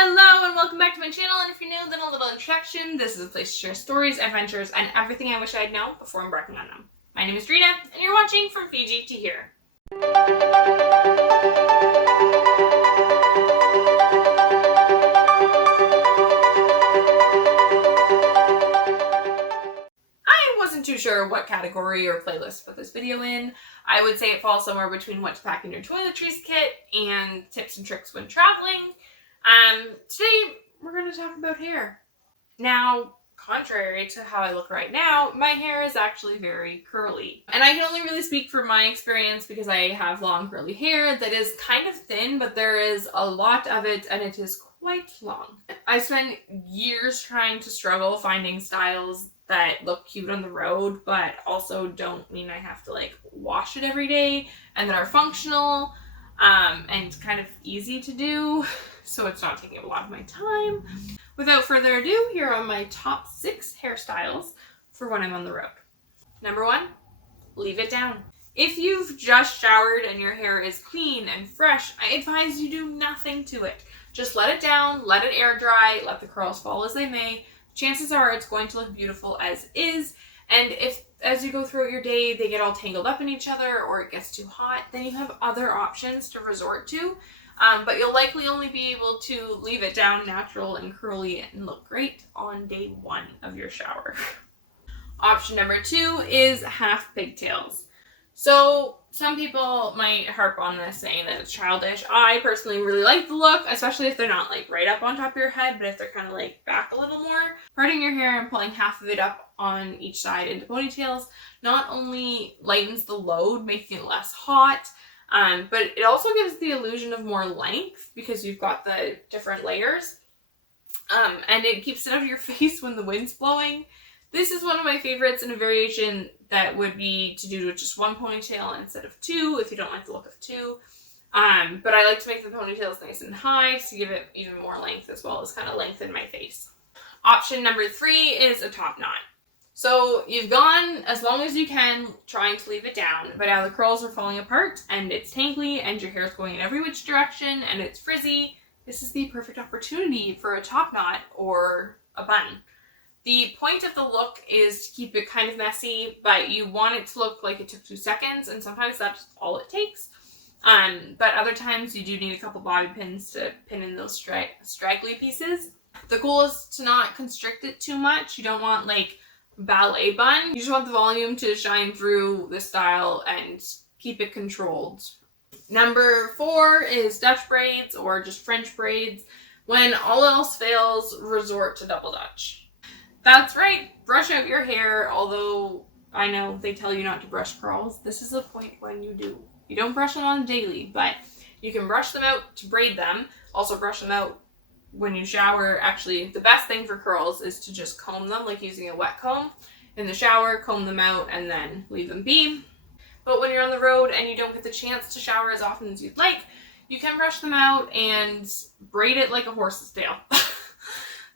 Hello and welcome back to my channel, and if you're new, then a little introduction. This is a place to share stories, adventures, and everything I wish I'd known before embarking on them. My name is Rita, and you're watching From Fiji to Here. I wasn't too sure what category or playlist to put this video in. I would say it falls somewhere between what to pack in your toiletries kit and tips and tricks when traveling. Today we're going to talk about hair. Now, contrary to how I look right now, my hair is actually very curly. And I can only really speak from my experience because I have long curly hair that is kind of thin, but there is a lot of it and it is quite long. I spent years trying to struggle finding styles that look cute on the road, but also don't mean I have to wash it every day, and that are functional and kind of easy to do, so it's not taking up a lot of my time. Without further ado, here are my top 6 hairstyles for when I'm on the road. Number 1, leave it down. If you've just showered and your hair is clean and fresh, I advise you do nothing to it. Just let it down, let it air dry, let the curls fall as they may. Chances are it's going to look beautiful as is, and if as you go throughout your day they get all tangled up in each other or it gets too hot, then you have other options to resort to, but you'll likely only be able to leave it down natural and curly and look great on day 1 of your shower. Option number 2 is half pigtails. So some people might harp on this saying that it's childish. I personally really like the look, especially if they're not right up on top of your head, but if they're kind of back a little more. Parting your hair and pulling half of it up on each side into ponytails not only lightens the load, making it less hot, but it also gives the illusion of more length because you've got the different layers, and it keeps it out of your face when the wind's blowing. This is one of my favorites in a variation that would be to do with just 1 ponytail instead of 2 if you don't like the look of 2. But I like to make the ponytails nice and high to give it even more length as well as kind of lengthen my face. Option number 3 is a top knot. So you've gone as long as you can trying to leave it down, but now the curls are falling apart and it's tangly and your hair is going in every which direction and it's frizzy. This is the perfect opportunity for a top knot or a bun. The point of the look is to keep it kind of messy, but you want it to look like it took 2 seconds, and sometimes that's all it takes. But other times you do need a couple bobby pins to pin in those straggly pieces. The goal is to not constrict it too much. You don't want ballet bun. You just want the volume to shine through the style and keep it controlled. Number 4 is Dutch braids or just French braids. When all else fails, resort to double Dutch. That's right, brush out your hair, although I know they tell you not to brush curls. This is the point when you do. You don't brush them on daily, but you can brush them out to braid them. Also brush them out when you shower. Actually, the best thing for curls is to just comb them, like using a wet comb. In the shower, comb them out and then leave them be. But when you're on the road and you don't get the chance to shower as often as you'd like, you can brush them out and braid it like a horse's tail.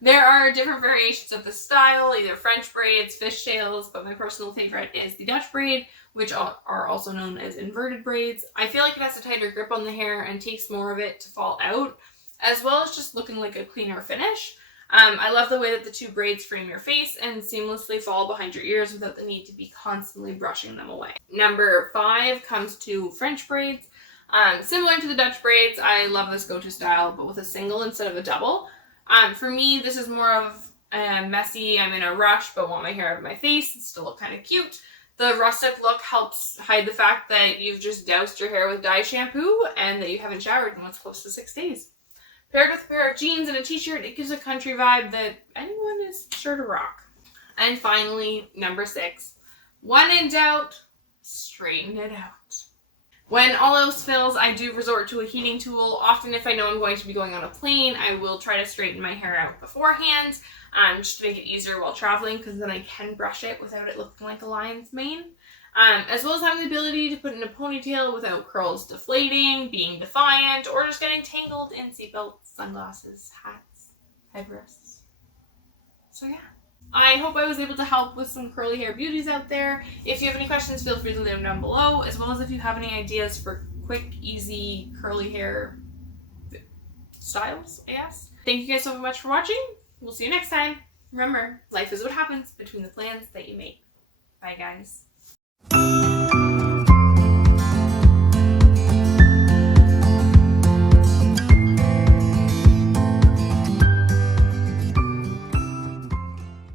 There are different variations of the style, either French braids, fishtails, but my personal favorite is the Dutch braid, which are also known as inverted braids. I feel like it has a tighter grip on the hair and takes more of it to fall out, as well as just looking like a cleaner finish. I love the way that the 2 braids frame your face and seamlessly fall behind your ears without the need to be constantly brushing them away. Number 5 comes to French braids. Similar to the Dutch braids, I love this go-to style, but with a single instead of a double. For me, this is more of messy, I'm in a rush but want my hair out of my face and still look kind of cute. The rustic look helps hide the fact that you've just doused your hair with dye shampoo and that you haven't showered in what's close to 6 days. Paired with a pair of jeans and a t-shirt, it gives a country vibe that anyone is sure to rock. And finally, number 6, when in doubt, straighten it out. When all else fails, I do resort to a heating tool. Often if I know I'm going to be going on a plane, I will try to straighten my hair out beforehand, just to make it easier while traveling, because then I can brush it without it looking like a lion's mane. As well as having the ability to put in a ponytail without curls deflating, being defiant, or just getting tangled in seatbelts, sunglasses, hats, headrests. So yeah. I hope I was able to help with some curly hair beauties out there. If you have any questions, feel free to leave them down below, as well as if you have any ideas for quick, easy, curly hair styles, I guess. Thank you guys so much for watching. We'll see you next time. Remember, life is what happens between the plans that you make. Bye, guys.